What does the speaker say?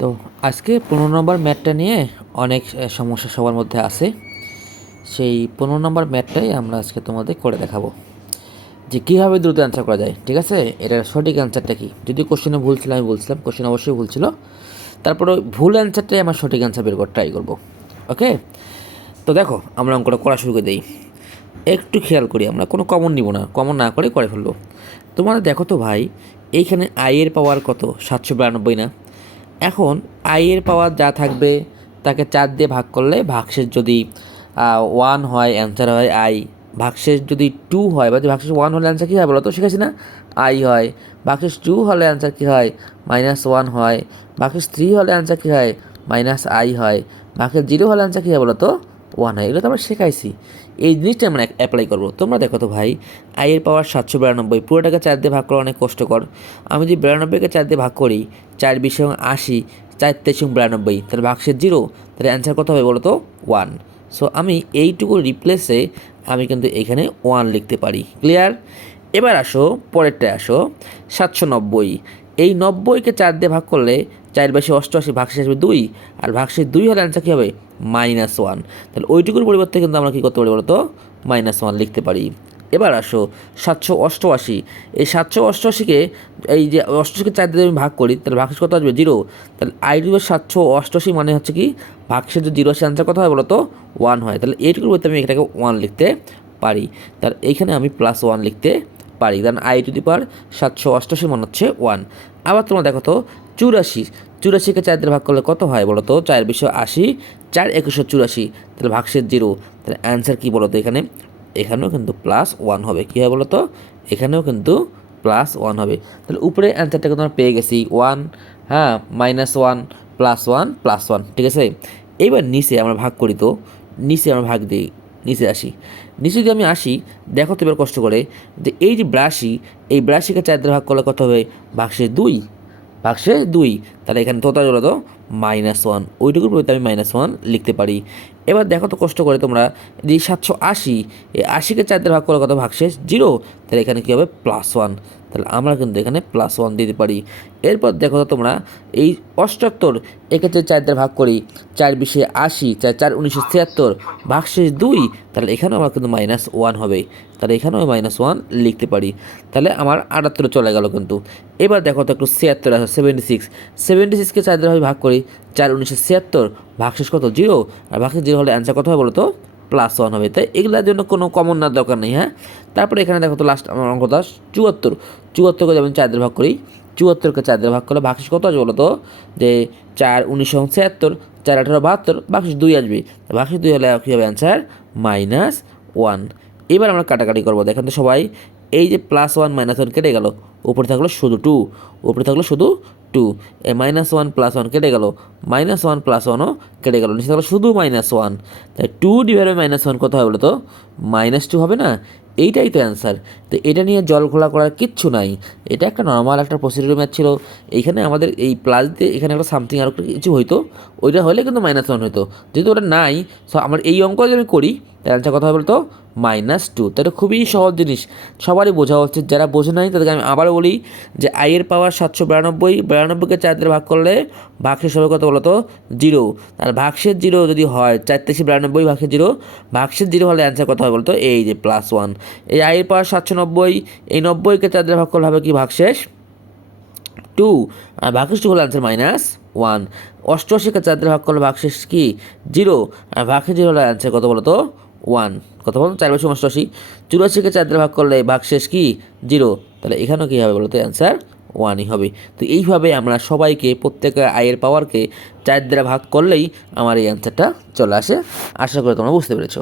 তো আজকে পনেরো নম্বর ম্যাথটা নিয়ে অনেক সমস্যা সবার মধ্যে আছে। সেই পনেরো নম্বর ম্যাথটাই আমরা আজকে তোমাদের করে দেখাবো। যে কীভাবে দ্রুত অ্যান্সার করা যায়, ঠিক আছে? এটার সঠিক অ্যান্সারটা কি? যদি কোশ্চেনে ভুল ছিল, আমি বলছিলাম কোশ্চেন অবশ্যই ভুল ছিল। তারপরে ভুল অ্যান্সারটাই আমার সঠিক অ্যান্সার বের করার ট্রাই করব ওকে তো দেখো, আমরা অঙ্কটা করা শুরু করে দিই। একটু খেয়াল করি আমরা, কোনো কমন নিব না কমন না করে করে ফেলব। তোমরা দেখো তো ভাই, এইখানে আয়ের পাওয়ার কত? সাতশো বিরানব্বই না? এখন আইয়ের পাওয়ার যা থাকবে, তাকে চার দিয়ে ভাগ করলে ভাগশেষ যদি ওয়ান হয় অ্যান্সার হয় আই ভাগশেষ যদি টু হয়, বা যদি ভাগশেষ ওয়ান হলে অ্যান্সার কী হয় বলো তো? শিখেছি না? আই হয়। ভাগশেষ টু হলে অ্যান্সার কী হয়? মাইনাস ওয়ান হয়। ভাগশেষ থ্রি হলে অ্যান্সার কী হয়? মাইনাস আই হয়। ভাগশেষ জিরো হলে অ্যান্সার কী হয় বলো তো? ওয়ান হয় এগুলো তো আমরা শেখাইছি। এই জিনিসটা আমরা অ্যাপ্লাই করব। তোমরা দেখো তো ভাই আয়ের পাওয়ার সাতশো বিরানব্বই পুরোটাকে চার দিয়ে ভাগ করা অনেক কষ্টকর। আমি যদি বিরানব্বইকে চার দিয়ে ভাগ করি, চার বিশ এবং আশি, চার তেইশ এবং বিরানব্বই, তাহলে ভাগশের জিরো তাহলে অ্যান্সার কত হবে বলো তো ওয়ান সো আমি এইটুকু রিপ্লেসে আমি কিন্তু এখানে ওয়ান লিখতে পারি। ক্লিয়ার এবার আসো পরেরটায় আসো। সাতশো নব্বই, এই নব্বইকে চার দিয়ে ভাগ করলে, চার বেশি অষ্টআশি, ভাগশেষ আসবে দুই, আর ভাগশেষ দুই হলে অ্যান্সার কী হবে? Minus one. তাহলে ওইটুকুর পরিবর্তে কিন্তু আমরা কী করতে পারি বলতো? মাইনাস ওয়ান লিখতে পারি। এবার আসো, সাতশো অষ্টআশি। এই সাতশো অষ্টআশিকে, এই যে অষ্টআশিকে চার দিয়ে আমি ভাগ করি, তাহলে ভাগশেষ কত আসবে? জিরো। তাহলে আই টু সাতশো অষ্টআশি মানে হচ্ছে কি ভাগশেষ যে জিরো আসে অ্যান্সার কত হয় বলো তো ওয়ান হয়। তাহলে এইটুকুর পরিবর্তে আমি এটাকে ওয়ান লিখতে পারি। তার এইখানে আমি প্লাস ওয়ান লিখতে পারি। কারণ আই টু দি পার সাতশো অষ্টআশি মানে হচ্ছে ওয়ান আবার তোমরা দেখো তো, চুরাশি। চুরাশিকে চার ভাগ করলে কত হয় বলো তো চার বিশো আশি, চার একুশো চুরাশি। তাহলে ভাগশেষ জিরো। তাহলে অ্যান্সার কী বলো তো এখানে? এখানেও কিন্তু প্লাস ওয়ান হবে। কী হয় বলো তো এখানেও কিন্তু প্লাস ওয়ান হবে। তাহলে উপরে অ্যান্সারটাকে তোমরা পেয়ে গেছি। ওয়ান হ্যাঁ minus one plus one plus one ঠিক আছে? এইবার নিচে আমরা ভাগ করি তো। নিচে আমরা ভাগ দিই। নিচে আসি। নিচে যদি আমি আসি, দেখো তো এবার কষ্ট করে, যে এই যে ব্রাশি, এই ব্রাশিকে চার ভাগ করলে কত হবে? ভাগশে দুই। ভাগশে দুই। তাহলে এখানে তোতা জোড়া তো মাইনাস ওয়ান ওইটুকুর পরিবর্তে আমি মাইনাস ওয়ান লিখতে পারি। এবার দেখো তো কষ্ট করে তোমরা যে সাতশো আশি, এই আশিকে চার দিয়ে ভাগ করলে কত ভাগশেষ? জিরো তাহলে এখানে কী হবে? প্লাস ওয়ান তাহলে আমরা কিন্তু এখানে প্লাস ওয়ান দিতে পারি। এরপর দেখো তো তোমরা এই অষ্টাত্তর এক্ষেত্রে চার দিয়ে ভাগ করি। চার বিশে আশি, চার চার উনিশশো ছিয়াত্তর, ভাগশেষ দুই। তাহলে এখানেও আমার কিন্তু মাইনাস ওয়ান হবে। তাহলে এখানেও মাইনাস ওয়ান লিখতে পারি। তাহলে আমার আটাত্তরে চলে গেল কিন্তু। এবার দেখো তো একটু ছিয়াত্তর আছে সেভেন্টি সিক্স সেভেন্টি সিক্সকে চার দিয়ে ভাগ করি, চার উনিশশো ছিয়াত্তর ভাগশেষ কত? জিরো। আর ভাগশেষ জিরো হলে অ্যান্সার কত হবে বলো তো প্লাস ওয়ান হবে। তাই এগুলোর জন্য কোনো কমন না, দরকার নেই হ্যাঁ? তারপরে এখানে দেখো তো লাস্ট আমার অঙ্ক দাস চুয়াত্তর। চুয়াত্তরকে যেমন চার দিয়ে ভাগ করি, চুয়াত্তরকে চার দিয়ে ভাগ করলে ভাগশেষ কত আছে বলো তো যে চার উনিশশো ছিয়াত্তর, চার আঠারো বাহাত্তর ভাগশেষ দুই আসবে। ভাগশেষ দুই হলে কী হবে অ্যান্সার মাইনাস ওয়ান এবার আমরা কাটাকাটি করব। দেখেন তো সবাই, এই যে প্লাস ওয়ান মাইনাস ওয়ান কেটে গেল। উপরে থাকল শুধু টু উপরে থাকল শুধু টু এই মাইনাস ওয়ান প্লাস ওয়ান কেটে গেল। মাইনাস ওয়ান প্লাস ওয়ানও কেটে গেল। থাকল শুধু মাইনাস ওয়ান তাই টু ডিভাইড মাইনাস ওয়ান কত হবে বলো তো মাইনাস টু হবে না? এইটাই তো অ্যান্সার তো এটা নিয়ে জল ঘোলা করার কিচ্ছু নাই। এটা একটা নর্মাল একটা প্রসিডিউর ম্যাথ ছিল। এইখানে আমাদের এই প্লাস দিয়ে এখানে একটা সামথিং আরও কিছু হইতো। ওইটা হলে কিন্তু মাইনাস ওয়ান হতো যেহেতু ওটা নাই সো আমার এই অঙ্ক যদি আমি করি তার অ্যান্সার কথা বলতো? মাইনাস টু তো এটা খুবই সহজ জিনিস। সবারই বোঝা উচিত। যারা বোঝে নাই, তাদেরকে আমি আবারও বলি যে আয়ের পাওয়ার সাতশো বিরানব্বই। বিরানব্বইকে চার দিয়ে ভাগ করলে ভাগশেষ হবে কত বলতো? জিরো আর ভাগশেষ জিরো যদি হয়, চার তেইশে বিরানব্বই ভাগশেষ জিরো ভাগশেষ জিরো হলে অ্যান্সার কত হবে বলতো? এই যে প্লাস ওয়ান এই আয়ের পাওয়ার সাতশো নব্বই, এই নব্বইকে চার দিয়ে ভাগ করলে হবে কি ভাগশেষ? টু আর ভাগশেষ টু হলে অ্যান্সার মাইনাস ওয়ান অষ্টআশিকে চার দিয়ে ভাগ করলে ভাগশেষ কি? জিরো আর ভাগশেষ জিরো হলে অ্যান্সার কত বলো তো ওয়ান। কত বলতো চার বছর অষ্টআশি চুরাশিকে চার দিয়ে ভাগ করলে ভাগশেষ কি? জিরো। তাহলে এখানেও কী হবে বলো তো অ্যান্সার ওয়ানই হবে। তো এইভাবে আমরা সবাইকে প্রত্যেকের আয়ের পাওয়ারকে চার ভাগ করলেই আমার এই অ্যান্সারটা চলে আসে। আশা করি তোমরা বুঝতে পেরেছ।